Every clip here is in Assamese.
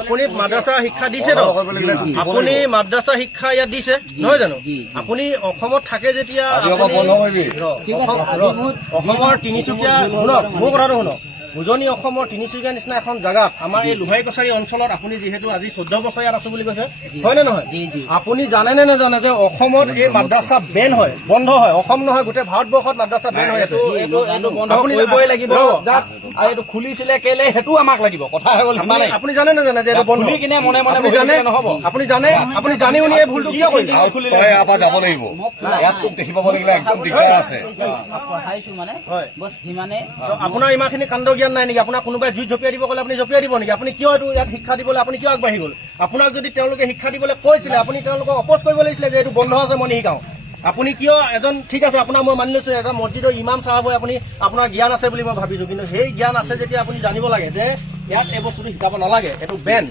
আপুনি মাদ্ৰাছা শিক্ষা দিছে তো, আপুনি মাদ্ৰাছা শিক্ষা ইয়াত দিছে নহয় জানো? আপুনি অসমত থাকে যেতিয়া অসমৰ তিনিচুকীয়া শুনক, মোৰ কথাটো শুনক, উজনি অসমৰ তিনিচুকীয়া নিচিনা এখন জাগাত আমাৰ এই লোহাই কছাৰী অঞ্চলত আপুনি যিহেতু আজি 14 বছৰ ইয়াত আছো বুলি কৈছে, হয় নে নহয়? আপুনি জানে নে নাজানে যে অসমত এই মাদ্ৰাছা বেন হয়, বন্ধ হয়? অসম নহয়, গোটেই ভাৰতবৰ্ষত মাদ্ৰাছা বেন হয়। আপুনি কৰিবই লাগিব, এইটো খুলিছিলে কেলে সেইটো আমাক লাগিব। কথা হৈ গ'ল সিমানে। আপুনি জানে নে জানে যে এইটো বন্ধ? খুলি কিনে মনে মনে নহ'ব। আপুনি জানে, আপুনি জানি শুনি এই ভুলটো কিয় কৰিলে? যাব লাগিব, ইয়াত তোক দেখি পাব লাগিলে একদম দিগদাৰ আছে। আপোনাৰ ইমানখিনি কাণ্ড জ্ঞান নাই নেকি? আপোনাক কোনোবাই জুইত জঁপিয়াই দিব ক'লে আপুনি জঁপিয়াই দিব নেকি? আপুনি কিয় এইটো ইয়াত শিক্ষা দিবলৈ আপুনি কিয় আগবাঢ়ি গ'ল? আপোনাক যদি তেওঁলোকে শিক্ষা দিবলৈ কৈছিলে, আপুনি তেওঁলোকক অপোজ কৰিব লাগিছিলে যে এইটো বন্ধ আছে, মই নিশিকাওঁ। আপুনি কিয় এজন, ঠিক আছে আপোনাক মই মানি লৈছো এজন মছজিদৰ ইমাম চাহাব হৈ আপুনি আপোনাৰ জ্ঞান আছে বুলি মই ভাবিছো, কিন্তু সেই জ্ঞান আছে যেতিয়া আপুনি জানিব লাগে যে ইয়াত এই বস্তুটো শিকাব নালাগে, এইটো বেন।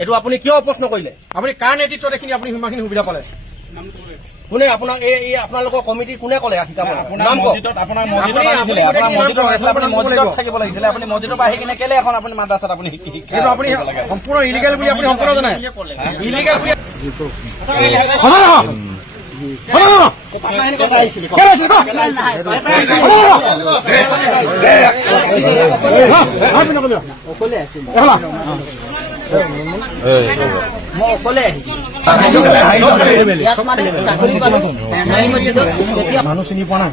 এইটো আপুনি কিয় অপোজ নকৰিলে? আপুনি কাৰ নেতৃত্বত এইখিনি আপুনি সিমানখিনি সুবিধা পালে? কোনে আপোনাক এই আপোনালোকৰ কমিটি কোনে ক'লে শিকাব? নাম কওক। আপোনাৰ মছজিদত থাকিব লাগিছিলে, আপুনি মছজিদৰ পৰা আহি কিনে কেলে এখন আপুনি মাদ্ৰাছাত আপুনি এইটো আপুনি সম্পূৰ্ণ ইলিগেল বুলি আপুনি সম্পূৰ্ণ জানে? ইলিগেল বুলি মই অকলে আহিছোঁ। ইয়াত মানে চাকৰি পালো মানুহ চিনি পোৱা নাই।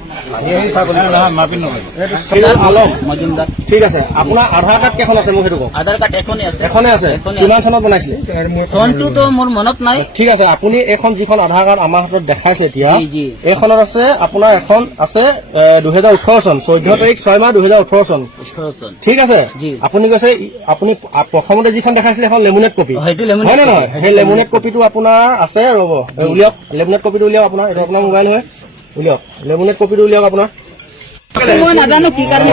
আলম মজুমদাৰ। ঠিক আছে, আপোনাৰ আধাৰ কাৰ্ড কেইখন আছে মোক সেইটো কওক। আধাৰ কাৰ্ড এখনেই আছে। এখনে আছে? কিমান চনত বনাইছিলে? চনটোতো মোৰ মনত নাই। ঠিক আছে, আপুনি এইখন যিখন আধাৰ কাৰ্ড আমাৰ হাতত দেখাইছে এতিয়া, এইখনত আছে আপোনাৰ এখন আছে 2018 চন, 14 তাৰিখ 6 মাহ 2018 চন। ঠিক আছে, আপুনি কৈছে আপুনি প্ৰথমতে যিখন দেখাইছিলে এখন লেমিনেট কপি, হয় নে নহয়? সেই লেমিনেট কপিটো আপোনাৰ আছে, ৰ'ব উলিয়াওক। লেমিনেট কপিটো উলিয়াওক, আপোনাৰ এইটো আপোনাৰ মোবাইল হয়, উলিয়াওক লেমিনেট কপিটো উলিয়াওক আপোনাৰ। মই নাজানো কি কাৰণে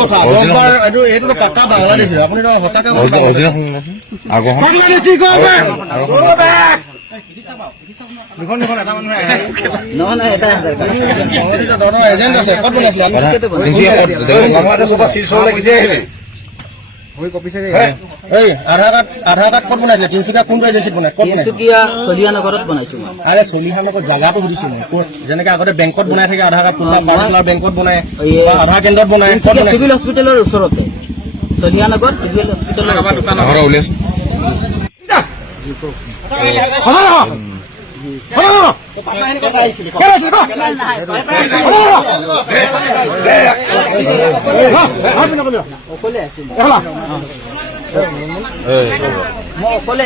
কথা এইটো পাক্কা বাংলাদেশ, আপুনি সঁচাকে এজেণ্ট আছে। ক'ত বনাইছিলে? আধাৰ কাৰ্ড ক'ত বনাইছিলে? তিনিচুকীয়া কোনটো এজেঞ্চিত বনাই? তিনিচুকীয়া চলিহানগৰত বনাইছো। আৰে চলিহানগৰ জাগাটো সুধিছো মই, যেনেকে আগতে বেংকত বনাই থাকে আধাৰ কাৰ্ড, কোনোবা পাৰ্চনেল বেংকত বনাই, আধাৰ কেন্দ্ৰত বনাই, চিভিল হস্পিটেলৰ ওচৰতে চলিহানগৰ চিভিল হস্পিটেলৰ অকলে আছিলো। মই অকলে